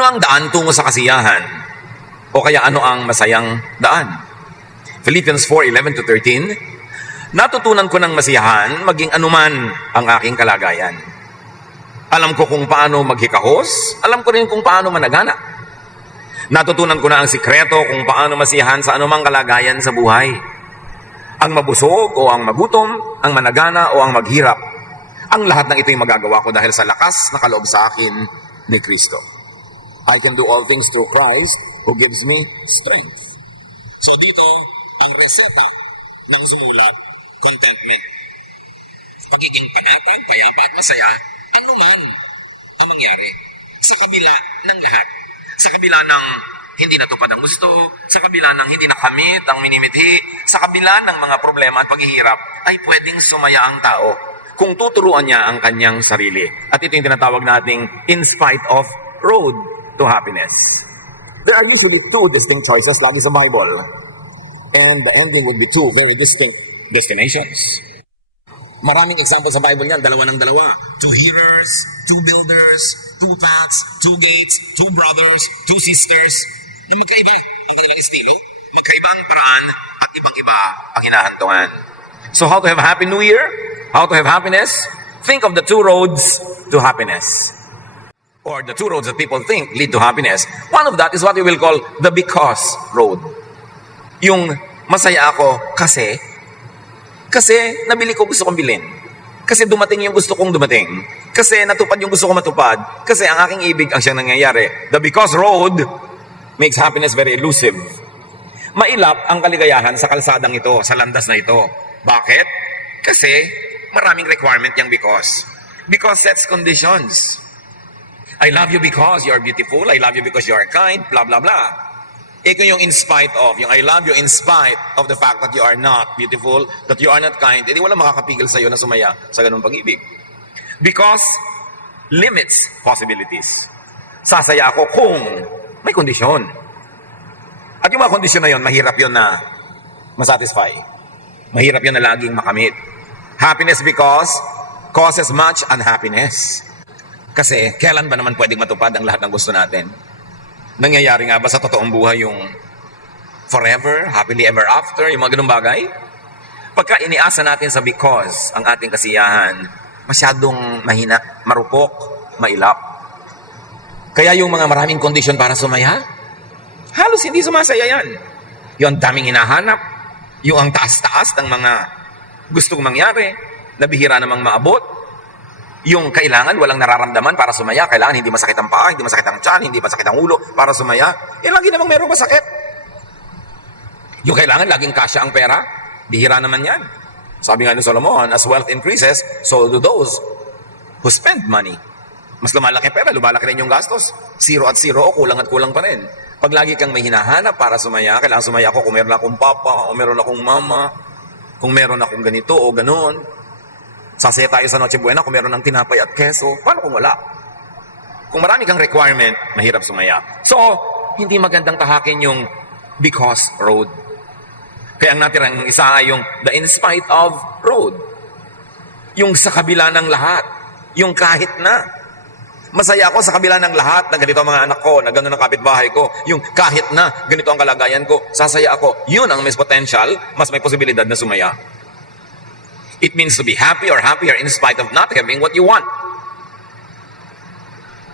Ano ang daan tungo sa kasiyahan? O kaya ano ang masayang daan? Philippians 4:11-13, natutunan ko ng masiyahan maging anuman ang aking kalagayan. Alam ko kung paano maghikahos, alam ko rin kung paano managana. Natutunan ko na ang sikreto kung paano masiyahan sa anumang kalagayan sa buhay. Ang mabusog o ang magutom, ang managana o ang maghirap. Ang lahat ng ito'y magagawa ko dahil sa lakas na kaloob sa akin ni Kristo. I can do all things through Christ who gives me strength. So dito, ang reseta ng sumulat, contentment. Pagiging panatag, payapa at masaya, anuman ang mangyari sa kabila ng lahat. Sa kabila ng hindi natupad ang gusto, sa kabila ng hindi nakamit ang minimithi, sa kabila ng mga problema at paghihirap, ay pwedeng sumaya ang tao kung tuturuan niya ang kanyang sarili. At ito yung tinatawag nating in spite of road to happiness. There are usually two distinct choices lagi sa Bible. And the ending would be two very distinct destinations. Maraming example sa Bible niyan, dalawa ng dalawa. Two hearers, two builders, two paths, two gates, two brothers, two sisters, na magkaiba ang kanilang estilo, magkaiba ang paraan, at ibang-iba ang hinahantungan. So how to have a happy new year? How to have happiness? Think of the two roads to happiness. Or the two roads that people think lead to happiness. One of that is what we will call the because road. Yung masaya ako kasi nabili ko gusto kong bilhin. Kasi dumating yung gusto kong dumating. Kasi natupad yung gusto kong matupad. Kasi ang aking ibig ang siyang nangyayari. The because road makes happiness very elusive. Mailap ang kaligayahan sa kalsadang ito, sa landas na ito. Bakit? Kasi maraming requirement yung because. Because sets conditions. I love you because you are beautiful. I love you because you are kind. Blah, blah, blah. Ito yung in spite of, yung I love you in spite of the fact that you are not beautiful, that you are not kind, edi wala makakapigil sa iyo na sumaya sa ganung pag-ibig. Because limits possibilities. Sasaya ako kung may kondisyon. At yung mga kondisyon na yun, mahirap yun na masatisfy. Mahirap yun na laging makamit. Happiness because causes much unhappiness. Kasi kailan ba naman pwedeng matupad ang lahat ng gusto natin? Nangyayari nga ba sa totoong buhay yung forever, happily ever after, yung mga ganung bagay? Pagka iniasa natin sa because ang ating kasiyahan, masyadong mahina, marupok, mailap. Kaya yung mga maraming kondisyon para sumaya, halos hindi sumasaya yan. Yung daming hinahanap, yung ang taas-taas ng mga gustong mangyari, na bihira namang maabot, yung kailangan walang nararamdaman para sumaya, kailangan hindi masakit ang paa, hindi masakit ang tiyan, hindi masakit ang ulo para sumaya, lagi namang merong masakit. Yung kailangan laging kasya ang pera, bihira naman yan. Sabi nga ni Solomon, as wealth increases, so do those who spend money. Mas lumalaki pera, lumalaki rin yung gastos. Zero at zero o kulang at kulang pa rin. Pag lagi kang may hinahanap para sumaya, kailangan sumaya ako kung meron akong papa, o meron akong mama, kung meron akong ganito o ganon. Sasaya tayo sa Noche Buena kung meron ng tinapay at keso. Paano kung wala? Kung marami kang requirement, mahirap sumaya. So, hindi magandang tahakin yung because road. Kaya ang natirang isa ay yung the in spite of road. Yung sa kabila ng lahat. Yung kahit na. Masaya ako sa kabila ng lahat na ganito ang mga anak ko, na gano'n ang kapitbahay ko. Yung kahit na ganito ang kalagayan ko, sasaya ako. Yun ang mas potential, mas may posibilidad na sumaya. It means to be happy or happier in spite of not having what you want.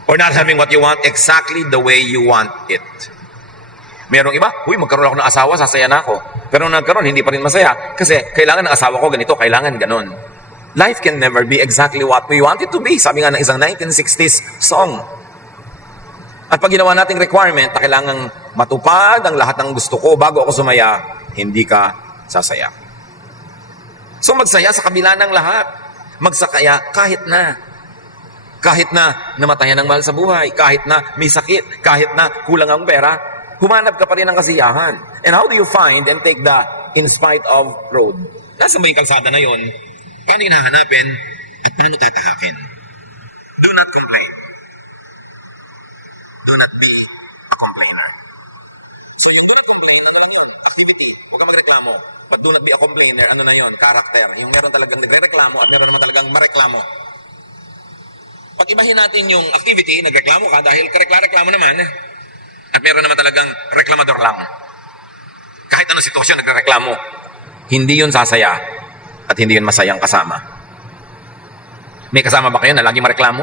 Or not having what you want exactly the way you want it. Merong iba, magkaroon ako ng asawa, sasaya na ako. Pero nung nagkaroon, hindi pa rin masaya. Kasi kailangan ng asawa ko ganito, kailangan ganon. Life can never be exactly what we want it to be. Sabi nga ng isang 1960s song. At pag ginawa nating requirement na kailangang matupad ang lahat ng gusto ko bago ako sumaya, hindi ka sasaya. So magsaya sa kabila ng lahat. Magsakaya kahit na. Kahit na namatayan ng mahal sa buhay, kahit na may sakit, kahit na kulang ang pera, humanap ka pa rin ng kasiyahan. And how do you find and take the in spite of road? Nasa ba yung kalsada na yon? Paano yung hahanapin at paano tatahakin? Do not complain. Do not be a complainer. So yung do not complain, ano yun? Activity. Huwag ka magreklamo. But do not be a complainer. Ano na yun? Character. Yung meron talagang nagre-reklamo at meron naman talagang mareklamo. Pag ibahin natin yung activity, nagreklamo ka dahil karekla-reklamo naman, naman, at meron naman talagang reklamador lang. Kahit anong sitwasyon, nagreklamo. Hindi yun sasaya at hindi yun masayang kasama. May kasama ba kayo na lagi mareklamo?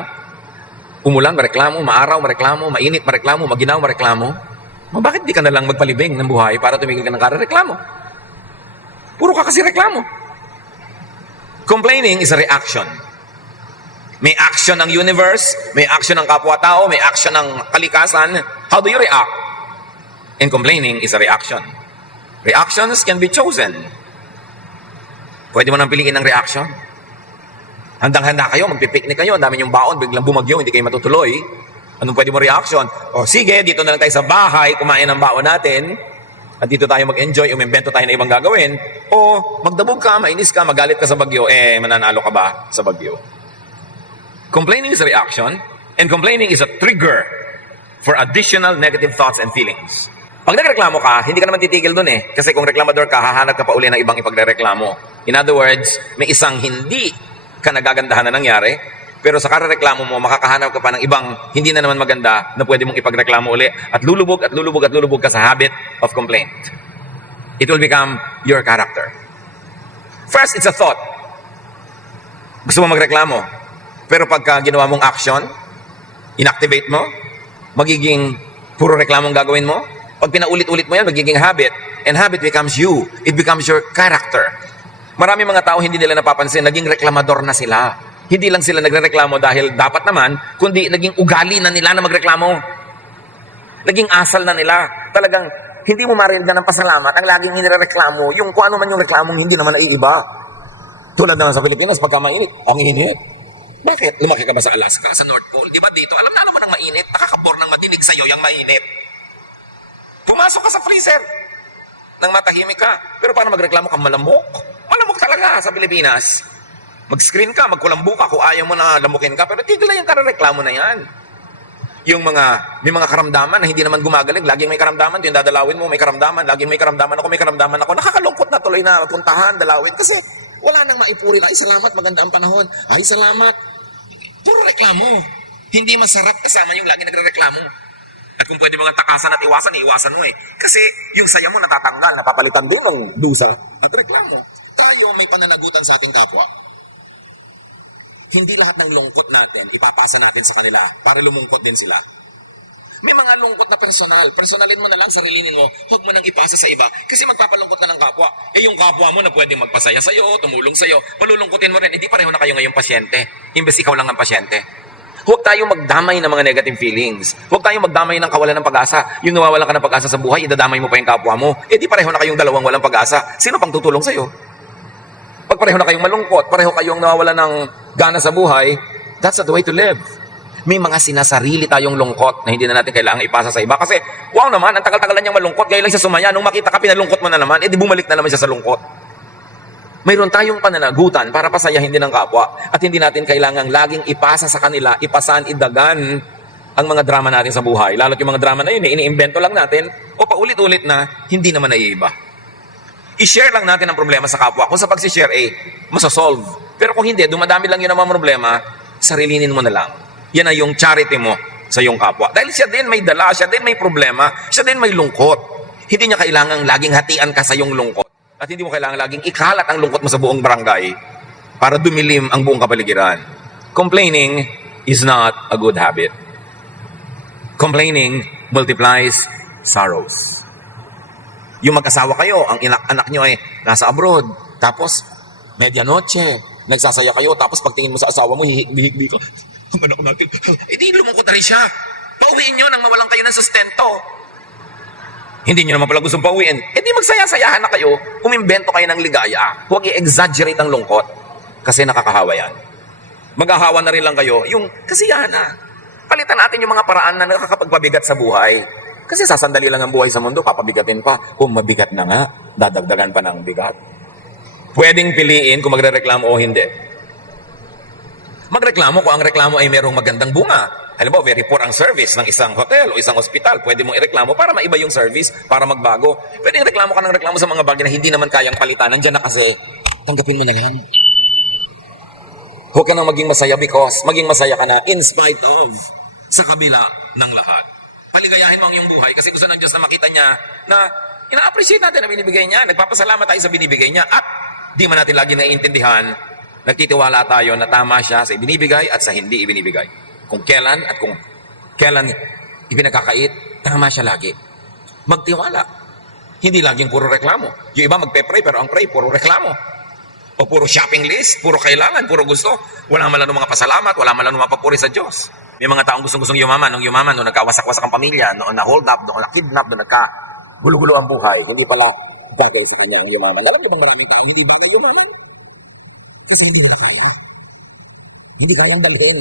Umulan, mareklamo, maaraw, mareklamo, mainit, mareklamo, maginaw, mareklamo. Bakit di ka na lang magpalibing ng buhay para tumigil ka ng kare-reklamo? Puro ka kasi reklamo. Complaining is a reaction. May action ng universe, may action ng kapwa-tao, may action ng kalikasan. How do you react? And complaining is a reaction. Reactions can be chosen. Pwede mo nang piliin ng reaction. Handang-handa kayo, magpipiknik kayo, ang dami yung baon, biglang bumagyo, hindi kayo matutuloy. Anong pwede mo reaction? O sige, dito na lang tayo sa bahay, kumain ng baon natin, at dito tayo mag-enjoy, umimbento tayo na ibang gagawin. O magdabog ka, mainis ka, magalit ka sa bagyo, mananalo ka ba sa bagyo? Complaining is a reaction, and complaining is a trigger for additional negative thoughts and feelings. Pag nagreklamo ka, hindi ka naman titigil dun eh. Kasi kung reklamador ka, hahanap ka pa uli ng ibang ipagreklamo. In other words, may isang hindi ka nagagandahan na nangyari, pero sa kareklamo mo, makakahanap ka pa ng ibang hindi na naman maganda na pwede mong ipagreklamo uli at lulubog at lulubog at lulubog ka sa habit of complaint. It will become your character. First, it's a thought. Gusto mo magreklamo, pero pagka ginawa mong action, inactivate mo, magiging puro reklamong gagawin mo. Pag pinaulit-ulit mo yan, magiging habit. And habit becomes you. It becomes your character. Marami mga tao hindi nila napapansin, naging reklamador na sila. Hindi lang sila nagrereklamo dahil dapat naman, kundi naging ugali na nila na magreklamo. Naging asal na nila. Talagang hindi mo marinig ng pasalamat ang laging inireklamo, yung kung ano man yung reklamong hindi naman naiiba. Tulad naman sa Pilipinas, pagka mainit, ang init. Bakit? Lumaki ka ba sa Alaska, sa North Pole? Di ba dito? Alam na naman ang mainit. Nakakabor ng madinig sa'yo yung mainit. Pumasok ka sa freezer nang matahimik ka. Pero paano magreklamo ka? Malamok. Malamok talaga sa Pilipinas. Mag-screen ka, magkulambo ka kung ayaw mo na lamukin ka. Pero tigil na yung kareklamo na yan. Yung may mga karamdaman na hindi naman gumagaling. Laging may karamdaman. Yung dadalawin mo, may karamdaman. Laging may karamdaman ako, may karamdaman ako. Nakakalungkot na tuloy na puntahan, dalawin. Kasi wala nang maipuri na. Ay, salamat, maganda ang panahon. Ay, salamat. Puro reklamo. Hindi masarap kasama yung lagi nagre-reklamo. At kung pwede mga takasan at iwasan, iwasan mo eh. Kasi yung saya mo natatanggal, napapalitan din ng dusa at reklamo. Tayo may pananagutan sa ating kapwa. Hindi lahat ng lungkot natin, ipapasa natin sa kanila para lumungkot din sila. May mga lungkot na personal. Personalin mo na lang, sarilinin mo, huwag mo nang ipasa sa iba. Kasi magpapalungkot na ng kapwa. Yung kapwa mo na pwedeng magpasaya sa'yo, tumulong sa'yo, palulungkutin mo rin. Hindi pareho na kayo ngayong pasyente. Imbes ikaw lang ang pasyente. Huwag tayong magdamay ng mga negative feelings. Huwag tayong magdamay ng kawalan ng pag-asa. Yung nawawalan ka ng pag-asa sa buhay, idadamay mo pa yung kapwa mo. Di pareho na kayong dalawang walang pag-asa. Sino pang tutulong sa'yo? Pag pareho na kayong malungkot, pareho kayong nawawalan ng gana sa buhay, that's not the way to live. May mga sinasarili tayong lungkot na hindi na natin kailangang ipasa sa iba. Kasi, wow naman, ang tagal-tagal niyang malungkot, gaya lang siya sumaya. Nung makita ka, pinalungkot mo na naman, di bumalik na naman siya sa lungkot. Mayroon tayong pananagutan para pasayahin din ng kapwa at hindi natin kailangang laging ipasa sa kanila, ipasan, idagan ang mga drama natin sa buhay. Lalo't yung mga drama na yun, iniimbento lang natin o paulit-ulit na hindi naman naiiba. I-share lang natin ang problema sa kapwa. Kung sa pag-share, masasolve. Pero kung hindi, dumadami lang yun ang mga problema, sarilinin mo na lang. Yan ay yung charity mo sa iyong kapwa. Dahil siya din may dala, siya din may problema, siya din may lungkot. Hindi niya kailangang laging hatian ka sa iyong lungkot. At hindi mo kailangan laging ikalat ang lungkot mo sa buong barangay para dumilim ang buong kapaligiran. Complaining is not a good habit. Complaining multiplies sorrows. Yung mag-asawa kayo, ang anak nyo ay nasa abroad, tapos medianoche, nagsasaya kayo, tapos pagtingin mo sa asawa mo, hihigbi ka. Ang anak natin. Di lumungkot na rin siya. Pauwiin nyo nang mawalan kayo ng sustento. Hindi nyo naman pala gustong pauwiin. Di magsaya-sayahan na kayo, umimbento kayo ng ligaya. Huwag i-exaggerate ang lungkot kasi nakakahawa yan. Maghahawa na rin lang kayo yung kasiyahan na. Palitan natin yung mga paraan na nakakapagpabigat sa buhay. Kasi sasandali lang ang buhay sa mundo, papabigatin pa. Kung mabigat na nga, dadagdagan pa ng bigat. Pwedeng piliin kung magrereklamo o hindi. Magreklamo kung ang reklamo ay merong magandang bunga. Halimbawa, very poor ang service ng isang hotel o isang ospital. Pwede mong ireklamo para maiba yung service, para magbago. Pwede reklamo ka ng reklamo sa mga bagay na hindi naman kayang palitan. Nandiyan na kasi, tanggapin mo na lang. Huwag ka nang maging masaya because maging masaya ka na in spite of, sa kabila ng lahat. Paligayahin mo ang iyong buhay kasi gusto ng Diyos na makita niya na ina-appreciate natin ang binibigay niya. Nagpapasalamat tayo sa binibigay niya. At di man natin lagi naiintindihan, nagtitiwala tayo na tama siya sa ibinibigay at sa hindi ibinibigay. Kung kailan at kung kailan ipinagkakait, tama siya lagi. Magtiwala. Hindi laging puro reklamo. Yung iba magpe-pray pero ang pray puro reklamo. O puro shopping list, puro kailangan, puro gusto. Wala man lang ng mga pasalamat, wala man lang ng mga papuri sa Diyos. May mga taong gustong-gustong yumaman, nung nagkawasak-wasak ang pamilya, noong na-hold up, noong na-kidnap, noong nagka-gulo-gulo ang buhay, hindi pala bagay sa kanya ang yumaman. Alam mo bang maraming taong hindi bagay yumaman? Kasi hindi na kaya. Hindi kayang dalhin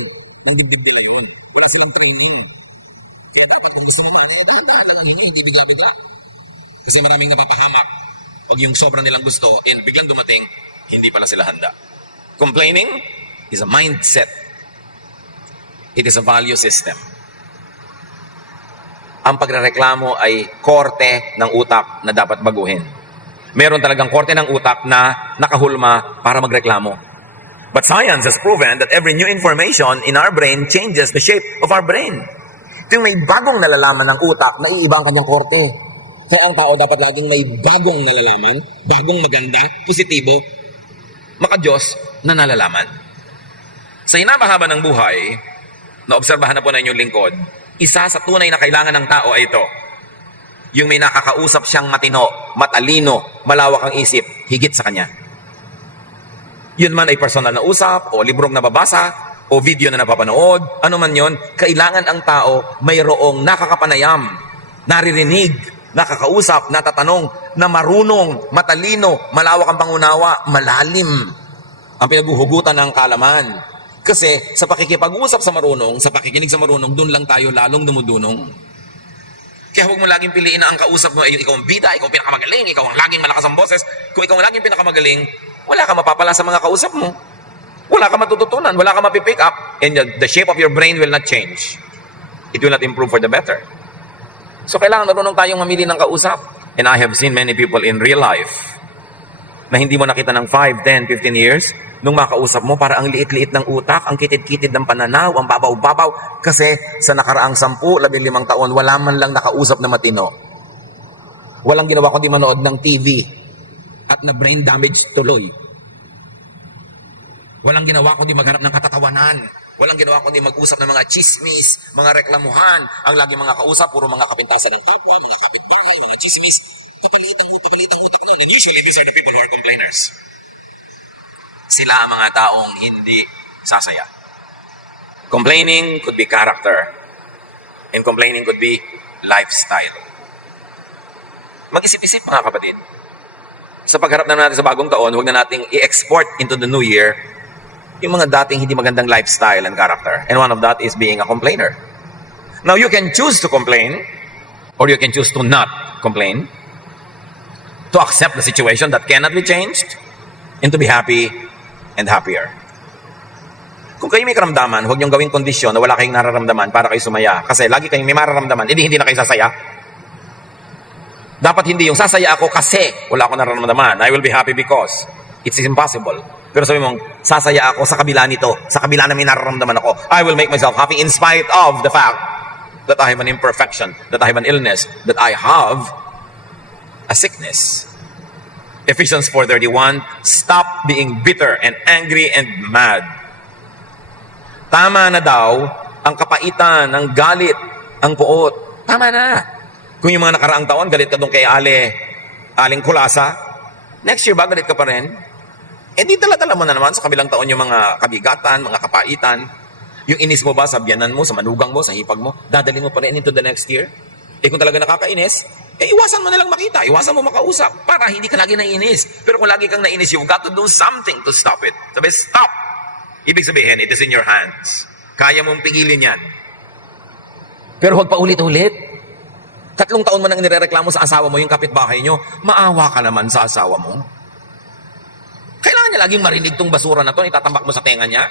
ng dibdib nila yun. Wala silang training. Kaya dapat kung gusto mo dahan-dahan lang ang hindi bigla-bigla. Kasi maraming napapahamak. Pag yung sobrang nilang gusto, and biglang dumating, hindi pala sila handa. Complaining is a mindset. It is a value system. Ang pagrereklamo ay korte ng utak na dapat baguhin. Meron talagang korte ng utak na nakahulma para magreklamo. But science has proven that every new information in our brain changes the shape of our brain. Tuwing may bagong nalalaman ng utak, naiiba ang kanyang korte. Kaya ang tao dapat laging may bagong nalalaman, bagong maganda, positibo, maka-Diyos na nalalaman. Sa hinabahaba ng buhay, naobserbahan na po na inyong lingkod, isa sa tunay na kailangan ng tao ay ito. Yung may nakakausap siyang matino, matalino, malawak ang isip, higit sa kanya. Yun man ay personal na usap, o librong nababasa, o video na napapanood, ano man yun, kailangan ang tao mayroong nakakapanayam, naririnig, nakakausap, natatanong, na marunong, matalino, malawak ang pangunawa, malalim ang pinaghuhugutan ng kaalaman. Kasi sa pakikipag-usap sa marunong, sa pakikinig sa marunong, doon lang tayo lalong dumudunong. Kaya huwag mo laging piliin na ang kausap mo ay ikaw ang bida, ikaw ang pinakamagaling, ikaw ang laging malakas ang boses. Kung ikaw ang laging pinakamagaling, wala ka mapapala sa mga kausap mo. Wala ka matututunan, wala ka mapipick up, and the shape of your brain will not change. It will not improve for the better. So kailangan marunong tayong mamili ng kausap. And I have seen many people in real life na hindi mo nakita ng 5, 10, 15 years, nung makausap mo, para ang liit-liit ng utak, ang kitid-kitid ng pananaw, ang babaw-babaw. Kasi sa nakaraang 10, 15 taon, wala man lang nakausap na matino. Walang ginawa kundi manood ng TV at na brain damage tuloy. Walang ginawa kundi maghanap ng katatawanan. Walang ginawa kundi mag-usap ng mga chismis, mga reklamuhan. Ang lagi mga kausap, puro mga kapintasan ng kapwa, mga kapitbahay, mga chismis. Papalitan utak nun. And usually, these are the people who are complainers. Sila ang mga taong hindi sasaya. Complaining could be character. And complaining could be lifestyle. Mag-isip-isip mga kapatid. Sa pagharap na natin sa bagong taon, huwag na nating i-export into the new year yung mga dating hindi magandang lifestyle and character. And one of that is being a complainer. Now, you can choose to complain or you can choose to not complain, to accept the situation that cannot be changed, and to be happy and happier. Kung kayo may karamdaman, huwag niyong gawing kondisyon na wala kayong nararamdaman para kayo sumaya. Kasi lagi kayong may mararamdaman, hindi na kayo sasaya. Dapat hindi yung sasaya ako kasi wala akong nararamdaman. I will be happy because it's impossible. Pero sabi mong, sasaya ako sa kabila nito, sa kabila na may nararamdaman ako. I will make myself happy in spite of the fact that I have an imperfection, that I have an illness, that I have a sickness. Ephesians 4:31, stop being bitter and angry and mad. Tama na daw ang kapaitan, ang galit, ang puot. Tama na. Kung yung mga nakaraang taon, galit ka doon kay Aling Kulasa, next year ba galit ka pa rin? Eh di dala-dala mo na naman sa kabilang taon yung mga kabigatan, mga kapaitan. Yung inis mo ba sa biyanan mo, sa manugang mo, sa hipag mo, dadalhin mo pa rin into the next year? Eh kung talaga nakakainis, iwasan mo na lang makita, iwasan mo makausap para hindi ka lagi naiinis. Pero kung lagi kang naiinis, you've got to do something to stop it. Sabi, stop! Ibig sabihin, it is in your hands. Kaya mong pigilin yan. Pero huwag pa ulit-ulit. 3 taon mo nang nirereklamo sa asawa mo, yung kapitbahay nyo, maawa ka naman sa asawa mo. Kailangan niya laging marinig tong basura na to, itatambak mo sa tenga niya.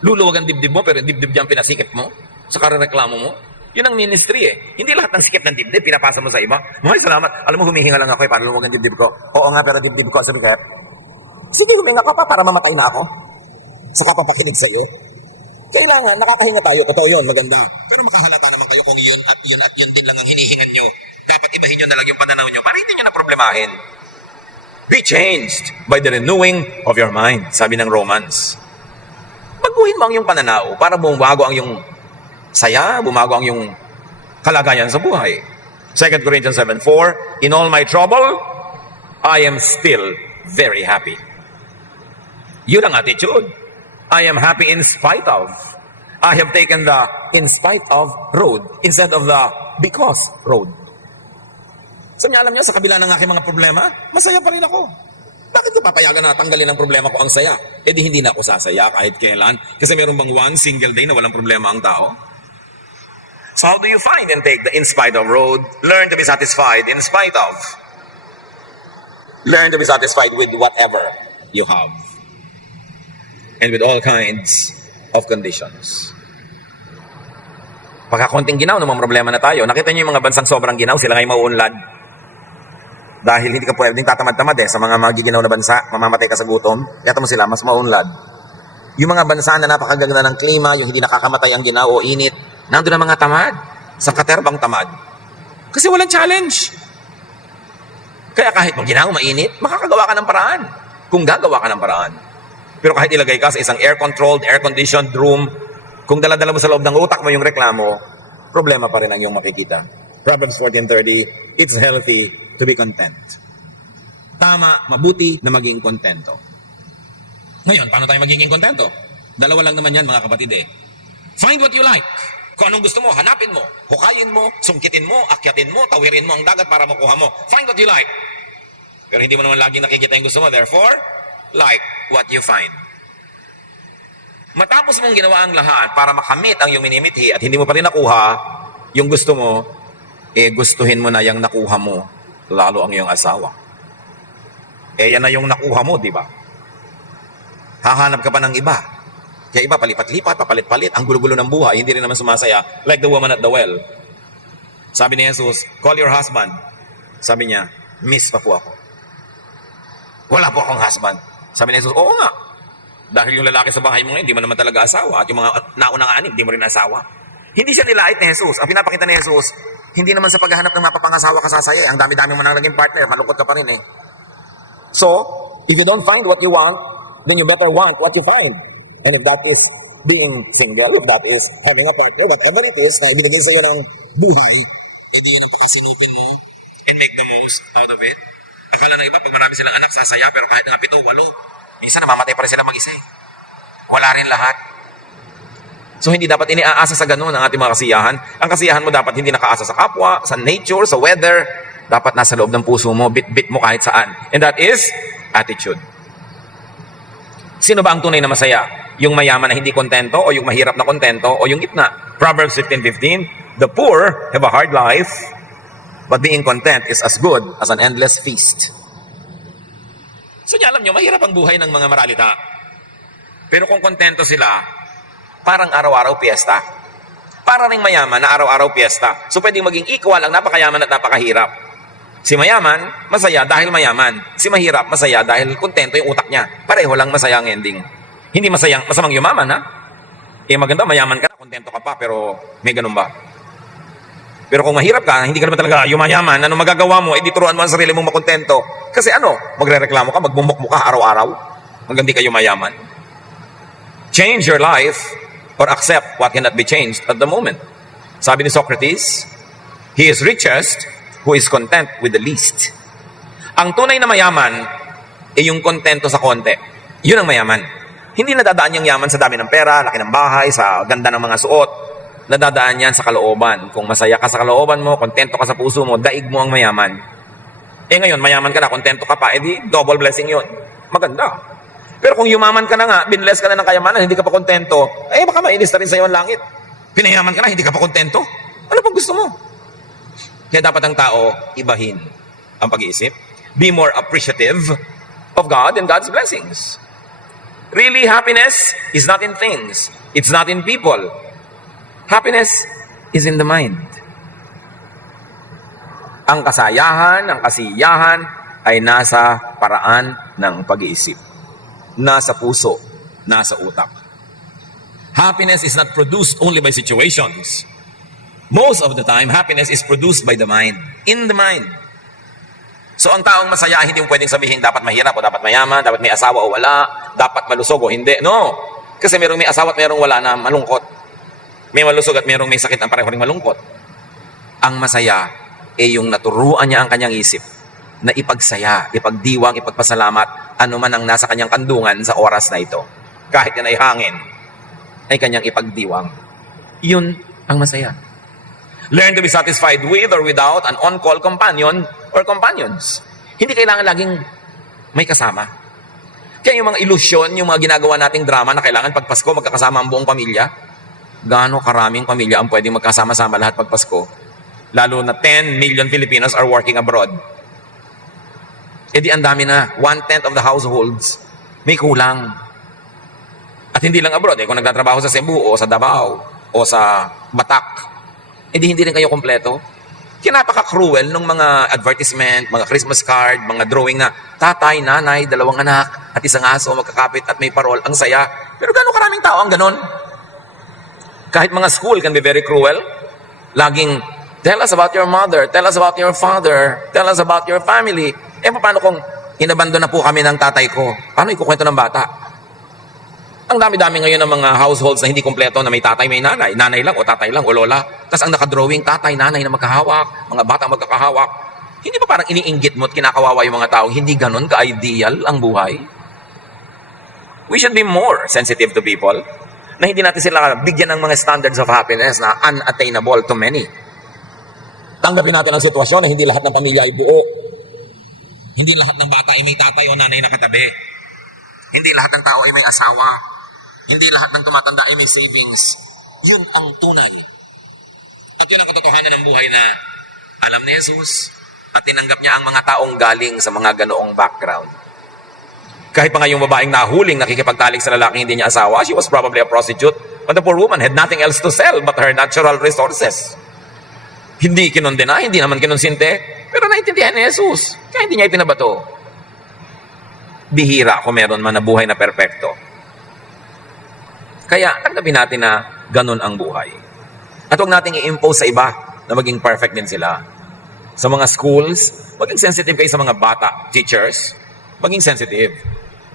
Luluwag ang dibdib mo, pero dibdib niya ang pinasikip mo sa karereklamo mo. Yun ang ministry eh. Hindi lahat ng sikip ng dibdib, pinapasa mo sa iba. May salamat. Alam mo, humihinga lang ako para lumuwag ang dibdib ko. Oo nga, pero dibdib ko, sabi ka, sige, huminga ka pa para mamatay na ako. Sa kapapakinig sa'yo. Kailangan, nakakahinga tayo. Totoo yun, maganda. Pero makahalata naman kayo kung yun at yun din lang ang hinihingan nyo. Dapat ibahin nyo na lang yung pananaw nyo para hindi nyo na problemahin. Be changed by the renewing of your mind, sabi ng Romans. Baguhin mo ang iyong pananaw para bumago ang iyong saya, bumago ang iyong kalagayan sa buhay. 2 Corinthians 7:4, in all my trouble, I am still very happy. Yun ang attitude. I am happy in spite of. I have taken the in spite of road instead of the because road. So alam niyo, sa kabila ng aking mga problema, masaya pa rin ako. Bakit ko papayagan na tanggalin ang problema ko ang saya? Eh di hindi na ako sasaya kahit kailan. Kasi meron bang one single day na walang problema ang tao? So how do you find and take the in spite of road? Learn to be satisfied in spite of. Learn to be satisfied with whatever you have. And with all kinds of conditions. Pagka konting ginaw, namang problema na tayo. Nakita niyo yung mga bansang sobrang ginaw, sila ngayon mauunlad. Dahil hindi ka pwedeng tatamad-tamad sa mga magiginaw na bansa, mamamatay ka sa gutom, kaya mo sila, mas maunlad. Yung mga bansa na napakaganda ng klima, yung hindi nakakamatay ang ginaw o init, nandun ang mga tamad. Sa katerbang tamad. Kasi walang challenge. Kaya kahit maginaw, mainit, makakagawa ka ng paraan. Kung gagawa ka ng paraan. Pero kahit ilagay ka sa isang air-controlled, air-conditioned room, kung dala-dala mo sa loob ng utak mo yung reklamo, problema pa rin ang iyong makikita. Proverbs 14:30, it's healthy to be content. Tama, mabuti na maging kontento. Ngayon, paano tayo magiging kontento? Dalawa lang naman yan, mga kapatid Find what you like. Kung anong gusto mo, hanapin mo, hukayin mo, sungkitin mo, akyatin mo, tawirin mo ang dagat para makuha mo. Find what you like. Pero hindi mo naman laging nakikita yung gusto mo. Therefore, like what you find. Matapos mong ginawa ang lahat para makamit ang iyong minimithi at hindi mo pa rin nakuha yung gusto mo, gustuhin mo na yung nakuha mo, lalo ang iyong asawa. Yan na yung nakuha mo, di ba? Hahanap ka pa ng iba. Kaya iba, palipat-lipat, papalit-palit, ang gulo-gulo ng buhay, hindi rin naman sumasaya, like the woman at the well. Sabi ni Jesus, call your husband. Sabi niya, miss pa po ako. Wala po akong husband. Sabi ni Jesus, oo nga. Dahil yung lalaki sa bahay mo ngayon, hindi mo naman talaga asawa. At yung mga naunang anim, hindi mo rin asawa. Hindi siya nilait ni Jesus. Ang pinapakita ni Jesus, hindi naman sa paghahanap ng mapapangasawa ka sasaya. Ang dami-dami mo nang naging partner, malungkot ka pa rin So, if you don't find what you want, then you better want what you find. And if that is being single, if that is having a partner, whatever it is na ibinigay sa iyo ng buhay, hindi yan ang pakasinupin mo and make the most out of it. Akala ng iba, pag marami silang anak, sasaya, pero kahit nga 7, 8, minsan namamatay pa rin sila mag-isa. Wala rin lahat. So hindi dapat iniaasa sa ganun ang ating mga kasiyahan. Ang kasiyahan mo dapat hindi nakaasa sa kapwa, sa nature, sa weather. Dapat nasa loob ng puso mo, bit-bit mo kahit saan. And that is attitude. Sino ba ang tunay na masaya? Yung mayaman na hindi kontento o yung mahirap na kontento o yung gitna? Proverbs 15:15, the poor have a hard life, but being content is as good as an endless feast. So alam nyo, mahirap ang buhay ng mga maralita. Pero kung kontento sila, parang araw-araw piyesta. Para ring mayaman na araw-araw piyesta. So pwedeng maging equal ang napakayaman at napakahirap. Si mayaman, masaya dahil mayaman. Si mahirap, masaya dahil kontento yung utak niya. Pareho lang masaya ang ending. Hindi masamang yumaman, ha? Maganda, mayaman ka na, kontento ka pa, pero may ganun ba? Pero kung mahirap ka, hindi ka naman talaga yumayaman, ano magagawa mo? Di turuan mo ang sarili mong makontento. Kasi magre-reklamo ka, magbumukmuk ka araw-araw, hanggang di ka yumayaman. Change your life or accept what cannot be changed at the moment. Sabi ni Socrates, he is richest who is content with the least. Ang tunay na mayaman ay yung kontento sa konti. Yun ang mayaman. Hindi nadadaan yung yaman sa dami ng pera, laki ng bahay, sa ganda ng mga suot. Nadadaan yan sa kalooban. Kung masaya ka sa kalooban mo, kontento ka sa puso mo, daig mo ang mayaman. Ngayon, mayaman ka na, kontento ka pa, di double blessing yun. Maganda. Pero kung yumaman ka na nga, binless ka na ng kayamanan, hindi ka pa kontento, baka mainis na rin sa iyo ang langit. Pinayaman ka na, hindi ka pa kontento. Ano pang gusto mo? Kaya dapat ang tao, ibahin ang pag-iisip. Be more appreciative of God and God's blessings. Really, happiness is not in things. It's not in people. Happiness is in the mind. Ang kasayahan, ang kasiyahan ay nasa paraan ng pag-iisip. Nasa puso, nasa utak. Happiness is not produced only by situations. Most of the time, happiness is produced by the mind. In the mind. So ang taong masaya, hindi mo pwedeng sabihin dapat mahirap o dapat mayaman, dapat may asawa o wala, dapat malusog o hindi. No. Kasi merong may asawa at merong wala na malungkot. May malusog at merong may sakit ang pareho ring malungkot. Ang masaya ay yung naturuan niya ang kanyang isip na ipagsaya, ipagdiwang, ipagpasalamat, ano man ang nasa kanyang kandungan sa oras na ito. Kahit yan ay hangin, ay kanyang ipagdiwang. Yun ang masaya. Learn to be satisfied with or without an on-call companion or companions. Hindi kailangan laging may kasama. Kaya yung mga ilusyon, yung mga ginagawa nating drama na kailangan pag Pasko magkakasama ang buong pamilya, gaano karaming pamilya ang pwedeng magkasama-sama lahat pag Pasko? Lalo na 10 million Filipinos are working abroad. E di ang dami na, 1/10 of the households may kulang. At hindi lang abroad, kung nagtatrabaho sa Cebu o sa Davao o sa Batak, hindi rin kayo kompleto. Kaya napaka-cruel ng mga advertisement, mga Christmas card, mga drawing na tatay, nanay, 2 anak, at isang aso, magkakapit at may parol. Ang saya. Pero gano'ng karaming tao ang ganon? Kahit mga school can be very cruel. Laging, tell us about your mother, tell us about your father, tell us about your family. Paano kung inabandon na po kami ng tatay ko? Paano ikukwento ng bata? Ang dami-dami ngayon ng mga households na hindi kompleto na may tatay, may nanay. Nanay lang o tatay lang o lola. Tapos ang nakadrawing tatay, nanay na magkahawak, mga bata magkakahawak. Hindi ba parang iniinggit mo at kinakawawa yung mga tao? Hindi ganon ka-ideal ang buhay? We should be more sensitive to people na hindi natin sila bigyan ng mga standards of happiness na unattainable to many. Tanggapin natin ang sitwasyon na hindi lahat ng pamilya ay buo. Hindi lahat ng bata ay may tatay o nanay na katabi. Hindi lahat ng tao ay may asawa. Hindi lahat ng tumatanda ay may savings. Yun ang tunay. At yun ang katotohanan ng buhay na alam ni Jesus at tinanggap niya ang mga taong galing sa mga ganoong background. Kahit pa nga yung babaeng nahuling nakikipagtalik sa lalaking hindi niya asawa, she was probably a prostitute, but the poor woman had nothing else to sell but her natural resources. Hindi kinondena, hindi naman kinonsinte, pero naintindihan ni Jesus. Kaya hindi niya ipinabato. Bihira kung meron man na buhay na perpekto. Kaya, tanggapin natin na ganun ang buhay. At huwag natin i-impose sa iba na maging perfect din sila. Sa mga schools, maging sensitive kayo sa mga bata, teachers. Maging sensitive.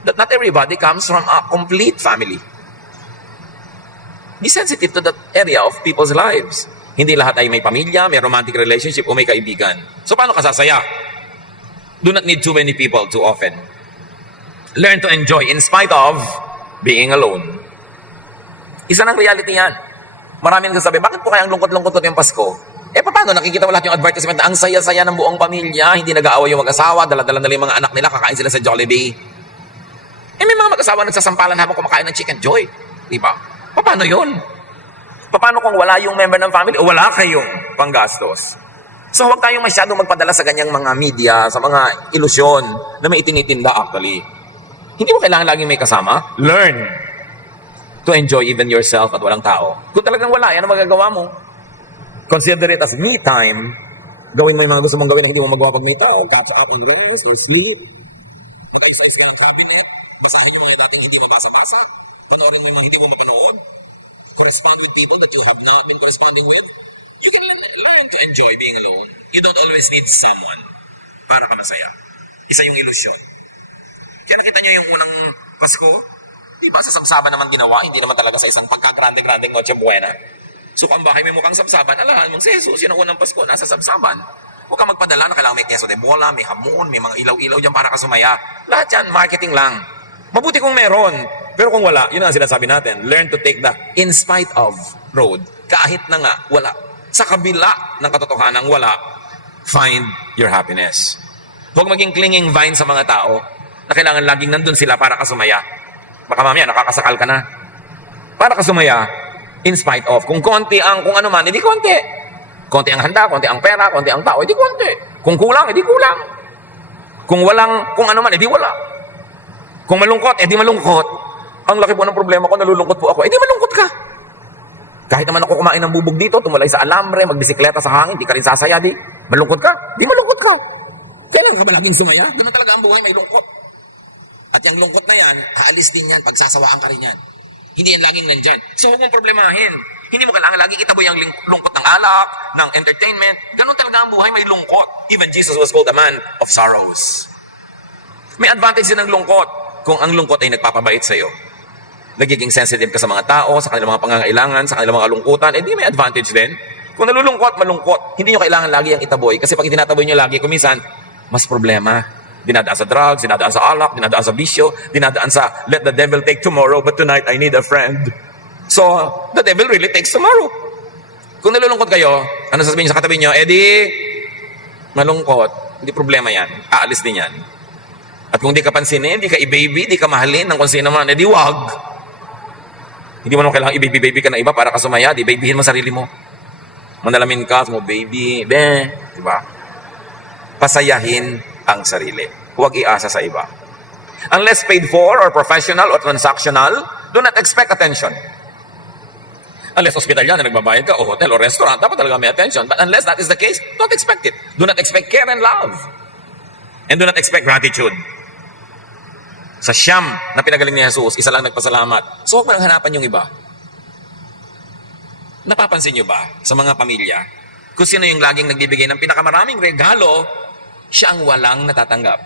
That not everybody comes from a complete family. Be sensitive to that area of people's lives. Hindi lahat ay may pamilya, may romantic relationship, o may kaibigan. So, paano ka sasaya? Do not need too many people too often. Learn to enjoy in spite of being alone. Isa ng reality yan. Marami nagsasabi, bakit po kaya ang lungkot-lungkot ko yung Pasko? Paano? Nakikita mo lahat yung advertisement na ang saya-saya ng buong pamilya, hindi nag-aaway yung mag-asawa, dala-dala nila yung mga anak nila, kakain sila sa Jollibee. May mga mag-asawa nagsasampalan habang kumakain ng chicken joy. Diba? Paano yun? Paano kung wala yung member ng family o wala kayong panggastos? So huwag tayong masyadong magpadala sa ganyang mga media, sa mga ilusyon na may itinitinda actually. Hindi mo kailangan laging may kasama. Learn to enjoy even yourself at walang tao. Kung talagang wala, yan ang magagawa mo. Consider it as me time. Gawin mo yung mga gusto mong gawin na hindi mo magawa pag may tao. Catch up on rest or sleep. Mag-exercise ka ng cabinet. Basahin yung mga dating hindi mabasa-basa. Panoorin mo yung mga hindi mo mapanood. Correspond with people that you have not been corresponding with. You can learn to enjoy being alone. You don't always need someone para ka masaya. Isa yung ilusyon. Kaya nakita nyo yung unang Pasko? Diba sa sabsaban naman ginawa, hindi naman talaga sa isang pagkagrande-grandeng Noche Buena. So ang bahay may mukhang sabsaban, alahan mong si Jesus, yun ang unang Pasko, nasa sabsaban. Huwag kang magpadala na kailangan may queso de bola, may hamon, may mga ilaw-ilaw dyan para ka sumaya. Lahat yan, marketing lang. Mabuti kung meron. Pero kung wala, yun ang sinasabi natin, learn to take the in spite of road. Kahit na nga, wala. Sa kabila ng katotohanan wala, find your happiness. Huwag maging clinging vine sa mga tao na kailangan laging nandun sila para ka sumaya. Baka mamaya, nakakasakal ka na. Para ka sumaya, in spite of. Kung konti ang kung ano man, edi konti. Konti ang handa, konti ang pera, konti ang tao, edi konti. Kung kulang, edi kulang. Kung walang, kung ano man, edi wala. Kung malungkot, edi malungkot. Ang laki po ng problema ko, nalulungkot po ako, edi malungkot ka. Kahit naman ako kumain ng bubog dito, tumulay sa alambre, magbisikleta sa hangin, di ka rin sasaya, di. Malungkot ka? Di malungkot ka. Kailangan ka ba laging sumaya? Ganun talaga ang buhay, may lungkot. At yung lungkot na yan, aalis din yan, pagsasawaan ka rin yan. Hindi yan laging nandyan. So huwag mong problemahin. Hindi mo kailangan lagi itaboy ang lungkot ng alak, ng entertainment. Ganun talaga ang buhay, may lungkot. Even Jesus was called a man of sorrows. May advantage din ng lungkot. Kung ang lungkot ay nagpapabait sa iyo, nagiging sensitive ka sa mga tao, sa kanilang mga pangangailangan, sa kanilang mga lungkutan, edi may advantage din. Kung nalulungkot, malungkot, hindi nyo kailangan lagi ang itaboy. Kasi pag itinataboy nyo lagi, kuminsan, mas problema. Dinadaan sa drugs, dinadaan sa alak, dinadaan sa bisyo, dinadaan sa let the devil take tomorrow, but tonight I need a friend. So, the devil really takes tomorrow. Kung nalulungkot kayo, ano sasabihin nyo sa katabi nyo? Edi, malungkot. Hindi problema yan. Aalis din yan. At kung di ka pansinin, di ka i-baby, di ka mahalin ng kung sino man, edi wag. Hindi mo naman kailangan i-baby-baby ka na iba para kasumaya, di babyhin mo sarili mo. Manalamin ka, mo baby, di ba? Pasayahin ang sarili. Huwag iasa sa iba. Unless paid for or professional or transactional, do not expect attention. Unless hospital yan na nagbabayad ka, o hotel o restaurant, dapat talaga may attention. But unless that is the case, don't expect it. Do not expect care and love. And do not expect gratitude. Sa siyam na pinagaling ni Jesus, isa lang nagpasalamat. So huwag mo nang hanapan yung iba. Napapansin nyo ba sa mga pamilya, kung sino yung laging nagbibigay ng pinakamaraming regalo, siya ang walang natatanggap.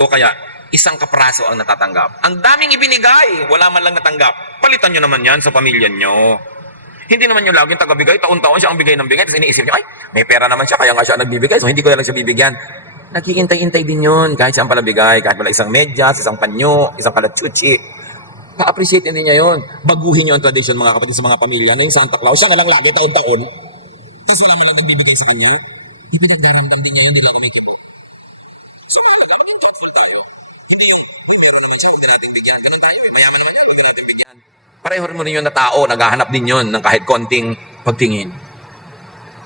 O kaya, isang kapraso ang natatanggap. Ang daming ibinigay, wala man lang natanggap. Palitan nyo naman yan sa pamilya nyo. Hindi naman yung laging tagabigay, taon-taon siya ang bigay ng bigay, tapos iniisip nyo, ay, may pera naman siya, kaya nga siya nagbibigay, so hindi ko na lang siya bibigyan. Nagkikintay-intay din yun, kahit siya ang palabigay, kahit wala isang medyas, isang panyo, isang palatsuchi. Pa-appreciate din niya yun. Baguhin niyo ang tradition, mga kapatid, sa mga pamilya. Na yung Santa Claus, siya nga lang lagi, taon-taon. Kasi wala nga lang nagbibigay sa kanya. Ipinagdaramdam din niya yun, hindi ka makikita. So, mahalaga, maging thoughtful tayo. Hindi yung, ay, meron naman siya, huwag din natin bigyan. Ganun tayo, may mayaman naman yun, huwag natin bigyan. Pareho rin yun na tao, naghahanap din yun ng kahit konting pagtingin.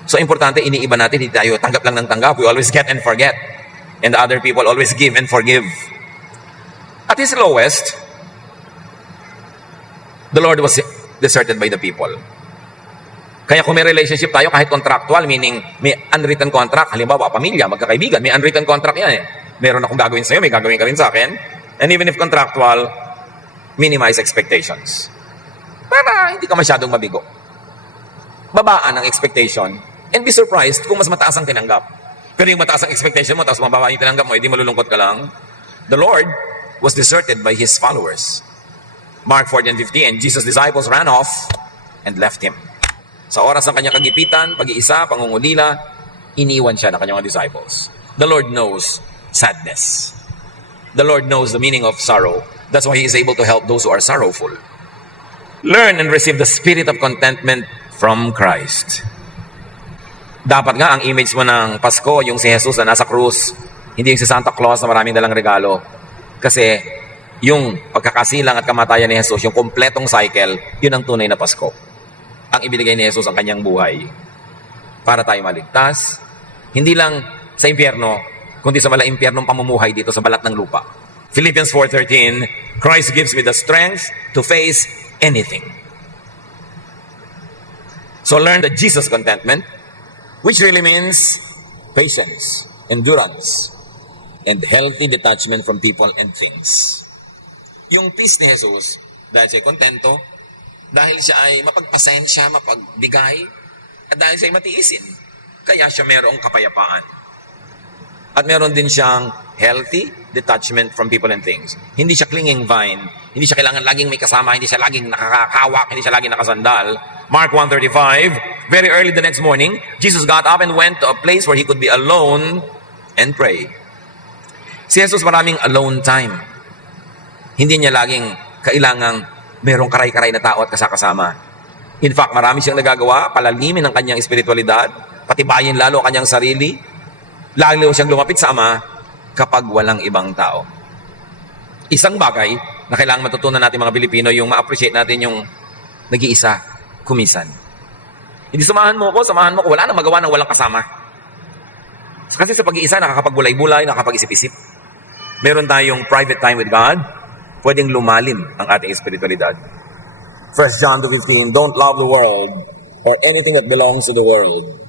So, importante, iniiba natin, hindi tayo tanggap lang ng tanggap. We always get and forget. And other people always give and forgive. At his lowest, the Lord was deserted by the people. Kaya kung may relationship tayo, kahit contractual, meaning may unwritten contract, halimbawa, pamilya, magkakaibigan, may unwritten contract yan eh. Meron akong gagawin sa'yo, may gagawin ka rin sa akin. And even if contractual, minimize expectations. Para hindi ka masyadong mabigo. Babaan ang expectation and be surprised kung mas mataas ang tinanggap. Pero yung mataas ang expectation mo, tapos mababa yung tinanggap mo, hindi malulungkot ka lang. The Lord was deserted by His followers. Mark 14:50, and Jesus' disciples ran off and left Him. Sa oras ng kanyang kagipitan, pag-iisa, pangungulila, iniwan siya ng kanyang disciples. The Lord knows sadness. The Lord knows the meaning of sorrow. That's why He is able to help those who are sorrowful. Learn and receive the spirit of contentment from Christ. Dapat nga ang image mo ng Pasko, yung si Jesus na nasa krus, hindi yung si Santa Claus na maraming dalang regalo. Kasi yung pagkakasilang at kamatayan ni Jesus, yung kompletong cycle, yun ang tunay na Pasko. Ang ibinigay ni Jesus ang kanyang buhay para tayo maligtas, hindi lang sa impyerno, kundi sa malang impyernong pamumuhay dito sa balat ng lupa. Philippians 4:13, Christ gives me the strength to face anything. So learn the Jesus contentment, which really means patience, endurance, and healthy detachment from people and things. Yung peace ni Jesus, dahil siya ay kontento, dahil siya ay mapagpasensya, mapagbigay, at dahil siya ay matiisin, kaya siya mayroong kapayapaan. At meron din siyang healthy detachment from people and things. Hindi siya clinging vine, hindi siya kailangan laging may kasama, hindi siya laging nakakahawak, hindi siya laging nakasandal. Mark 1:35, very early the next morning, Jesus got up and went to a place where He could be alone and pray. Si Jesus maraming alone time. Hindi niya laging kailangang merong karay-karay na tao at kasakasama. In fact, marami siyang nagagawa, palalimin ang kanyang espiritualidad, patibayin lalo ang kanyang sarili, lalo siyang lumapit sa Ama kapag walang ibang tao. Isang bagay na kailangang matutunan natin mga Pilipino, yung ma-appreciate natin yung nag-iisa, kumisan. Hindi samahan mo ko, wala nang magawa ng walang kasama. Kasi sa pag-iisa, nakakapagbulay-bulay, nakakapag-isip-isip. Meron tayong private time with God, pwedeng lumalim ang ating espiritualidad. 1 John 2:15, don't love the world or anything that belongs to the world.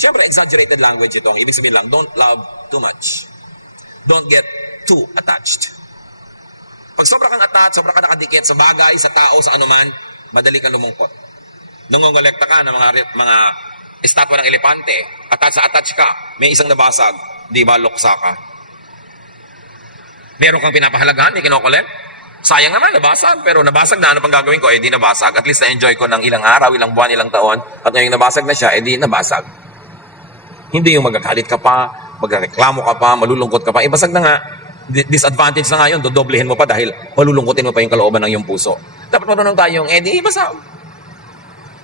Siyempre, exaggerated language ito. Ang ibig sabihin lang, don't love too much. Don't get too attached. Pag sobra kang attached, sobra ka nakadikit sa bagay, sa tao, sa anuman, madali kang lumungkot. Nangongolekta ka ng mga estatwa ng elepante, attach ka, may isang nabasag, di ba luksa ka? Meron kang pinapahalagahan, may kinokolek? Sayang naman, nabasag. Pero nabasag na, ano pang gagawin ko? Eh, di nabasag. At least na-enjoy ko ng ilang araw, ilang buwan, ilang taon. At ngayong nabasag na siya, eh di nabasag. Hindi yung magagalit ka pa, magreklamo ka pa, malulungkot ka pa. Eh, basag na nga. Disadvantage na nga yun, dodoblehin mo pa dahil malulungkotin mo pa yung kalooban ng iyong puso. Dapat marunong tayong, eh di basag.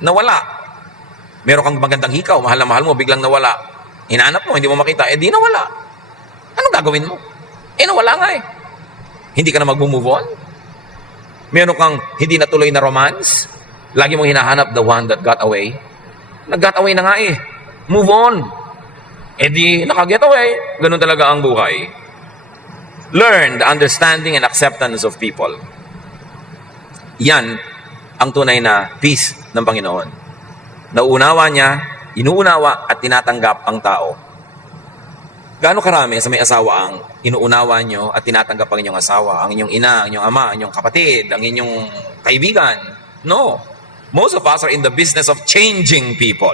Nawala. Meron kang magandang hikaw, mahal na mahal mo, biglang nawala. Hinanap mo, hindi mo makita, eh di nawala. Anong gagawin mo? Eh nawala nga eh. Hindi ka na mag-move on? Meron kang hindi natuloy na romance? Lagi mong hinahanap the one that got away? Nag-got away na nga eh. Move on. Eh di, naka-get away. Ganun talaga ang buhay. Learn the understanding and acceptance of people. Yan ang tunay na peace ng Panginoon. Nauunawa niya, inuunawa at tinatanggap ang tao. Gaano karami sa may asawa ang inuunawa nyo at tinatanggap ang inyong asawa, ang inyong ina, ang inyong ama, ang inyong kapatid, ang inyong kaibigan? No. Most of us are in the business of changing people.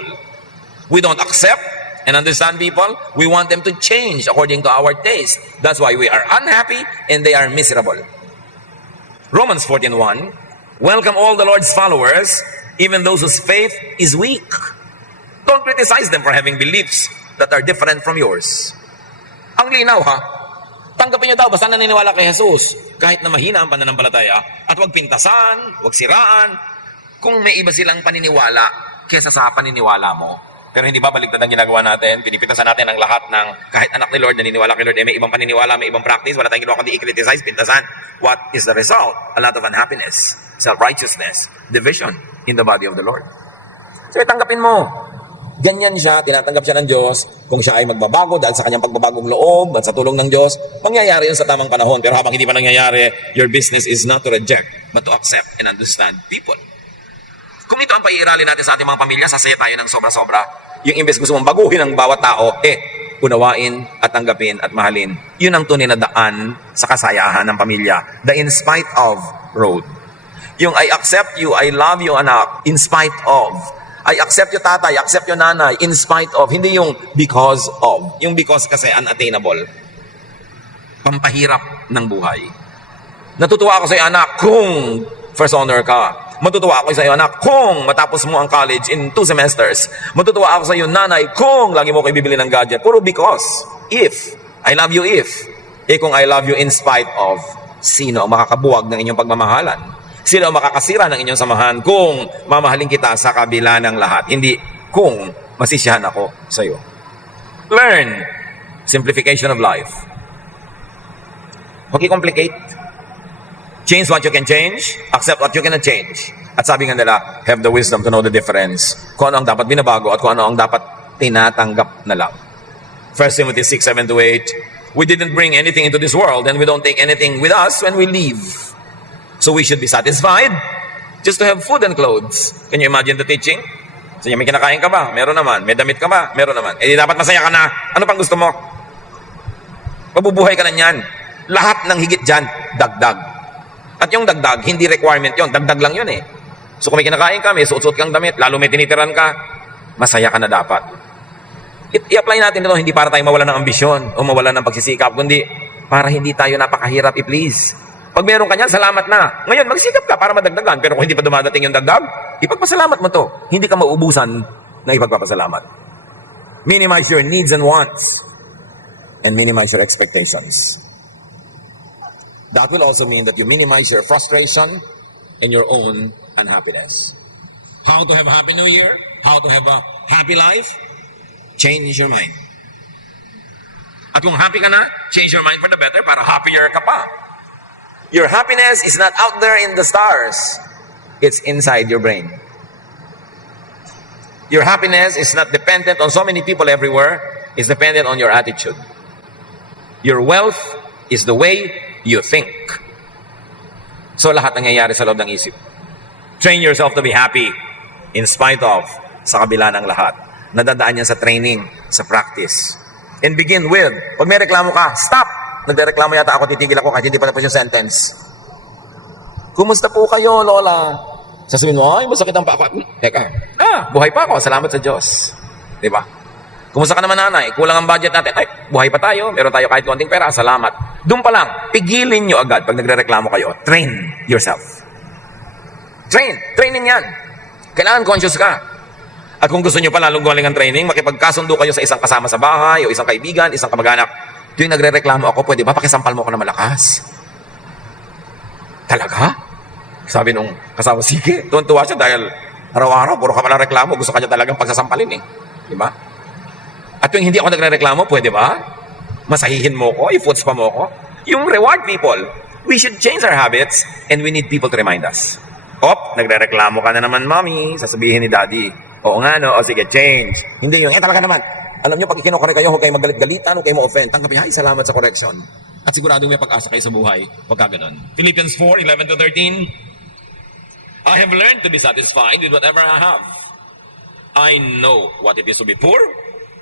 We don't accept and understand people. We want them to change according to our taste. That's why we are unhappy and they are miserable. Romans 14:1, welcome all the Lord's followers, even those whose faith is weak. Don't criticize them for having beliefs that are different from yours. Ang linaw ha. Tanggapin nyo daw, basta naniniwala kay Jesus. Kahit na mahina ang pananampalataya. At huwag pintasan, huwag siraan. Kung may iba silang paniniwala kesa sa paniniwala mo. Pero hindi ba baliktad ang ginagawa natin? Pinipitasan natin ang lahat ng kahit anak ni Lord, naniniwala kay Lord, eh may ibang paniniwala, may ibang practice. Wala tayong ginawa kundi i-criticize, pintasan. What is the result? A lot of unhappiness, self-righteousness, division in the body of the Lord. So tanggapin mo. Ganyan siya, tinatanggap siya ng Diyos. Kung siya ay magbabago dahil sa kanyang pagbabagong loob at sa tulong ng Diyos, mangyayari yun sa tamang panahon. Pero habang hindi pa nangyayari, your business is not to reject, but to accept and understand people. Kung ito ang paiiralin natin sa ating mga pamilya, sasaya tayo ng sobra-sobra. Yung imbes gusto mong baguhin ang bawat tao, unawain at tanggapin at mahalin. Yun ang tunay na daan sa kasayahan ng pamilya. The in spite of road. Yung I accept you, I love you anak, in spite of. I accept you tatay, accept you nanay, in spite of. Hindi yung because of. Yung because kasi unattainable. Pampahirap ng buhay. Natutuwa ako sa iyo anak kung first honor ka. Matutuwa ako sa iyo anak kung matapos mo ang college in 2 semesters. Matutuwa ako sa iyo nanay kung lagi mo kayo bibili ng gadget. Puro because. If. I love you if. Kung I love you in spite of, sino ang makakabuwag ng inyong pagmamahalan? Sino ang makakasira ng inyong samahan kung mamahalin kita sa kabila ng lahat? Hindi kung masisiyahan ako sa iyo. Learn simplification of life. Huwag i-complicate. Change what you can change, accept what you cannot change. At sabi nga nila, have the wisdom to know the difference. Kung ano ang dapat binabago at kung ano ang dapat tinatanggap na lang. 1 Timothy 6:7-8, we didn't bring anything into this world and we don't take anything with us when we leave. So we should be satisfied just to have food and clothes. Can you imagine the teaching? So may kinakain ka ba? Meron naman. May damit ka ba? Meron naman. Eh dapat masaya ka na. Ano pang gusto mo? Mabubuhay ka na niyan. Lahat ng higit dyan, dagdag. At yung dagdag, hindi requirement yon, dagdag lang yun eh. So kung may kinakain ka, may suot-suot kang damit, lalo may tinitiran ka, masaya ka na dapat. I-apply natin ito, hindi para tayo mawala ng ambisyon o mawala ng pagsisikap, kundi para hindi tayo napakahirap i-please. Pag meron ka niyan, salamat na. Ngayon, magsikap ka para madagdagan. Pero kung hindi pa dumadating yung dagdag, ipagpasalamat mo to. Hindi ka mauubusan ng ipagpapasalamat. Minimize your needs and wants and minimize your expectations. That will also mean that you minimize your frustration and your own unhappiness. How to have a happy new year? How to have a happy life? Change your mind. At kung happy ka na, change your mind for the better para happier ka pa. Your happiness is not out there in the stars. It's inside your brain. Your happiness is not dependent on so many people everywhere. It's dependent on your attitude. Your wealth is the way you think. So lahat nangyayari sa loob ng isip. Train yourself to be happy in spite of, sa kabila ng lahat. Nadadaan yan sa training, sa practice. And begin with, pag may reklamo ka, stop! Nagreklamo yata ako, titigil ako kahit hindi pa tapos yung sentence. Kumusta po kayo, Lola? Sasabihin mo, ay, masakit ang pa ako. Teka, buhay pa ako, salamat sa Diyos. Di ba? Kumusta ka naman nanay? Kulang ang budget natin. Ay, buhay pa tayo. Meron tayo kahit konting pera. Salamat. Doon pa lang, pigilin nyo agad pag nagre-reklamo kayo. Train yourself. Training yan. Kailangan conscious ka. At kung gusto nyo pa lalong galing ang training, makipagkasundo kayo sa isang kasama sa bahay, o isang kaibigan, isang kamag-anak. Tuwing nagre-reklamo ako, pwede ba pakisampal mo ako na malakas? Talaga? Sabi nung kasama, sige. Tuwan-tuwa siya dahil araw-araw, puro ka pala reklamo. Gusto ka niya talagang pagsasampalin eh. Di ba? At tuwing hindi ako nagre-reklamo, pwede ba? Masahihin mo ko, i-foods pa mo ko. Yung reward people, we should change our habits and we need people to remind us. Nagre-reklamo ka na naman, mommy. Sasabihin ni daddy. Oo nga, no? O sige, change. Hindi yung, talaga naman. Alam nyo, pag ikinokore kayo, huwag kayo magalit-galitan, huwag kayo ma-offend. Tanggapin, salamat sa correction. At siguradong may pag-asa kayo sa buhay. Huwag ka ganun. Philippians 4:11-13. I have learned to be satisfied with whatever I have. I know what it is to be poor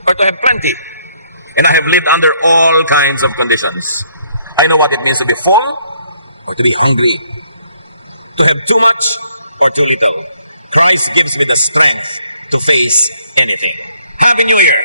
or to have plenty. And I have lived under all kinds of conditions. I know what it means to be full or to be hungry. To have too much or too little. Christ gives me the strength to face anything. Happy New Year!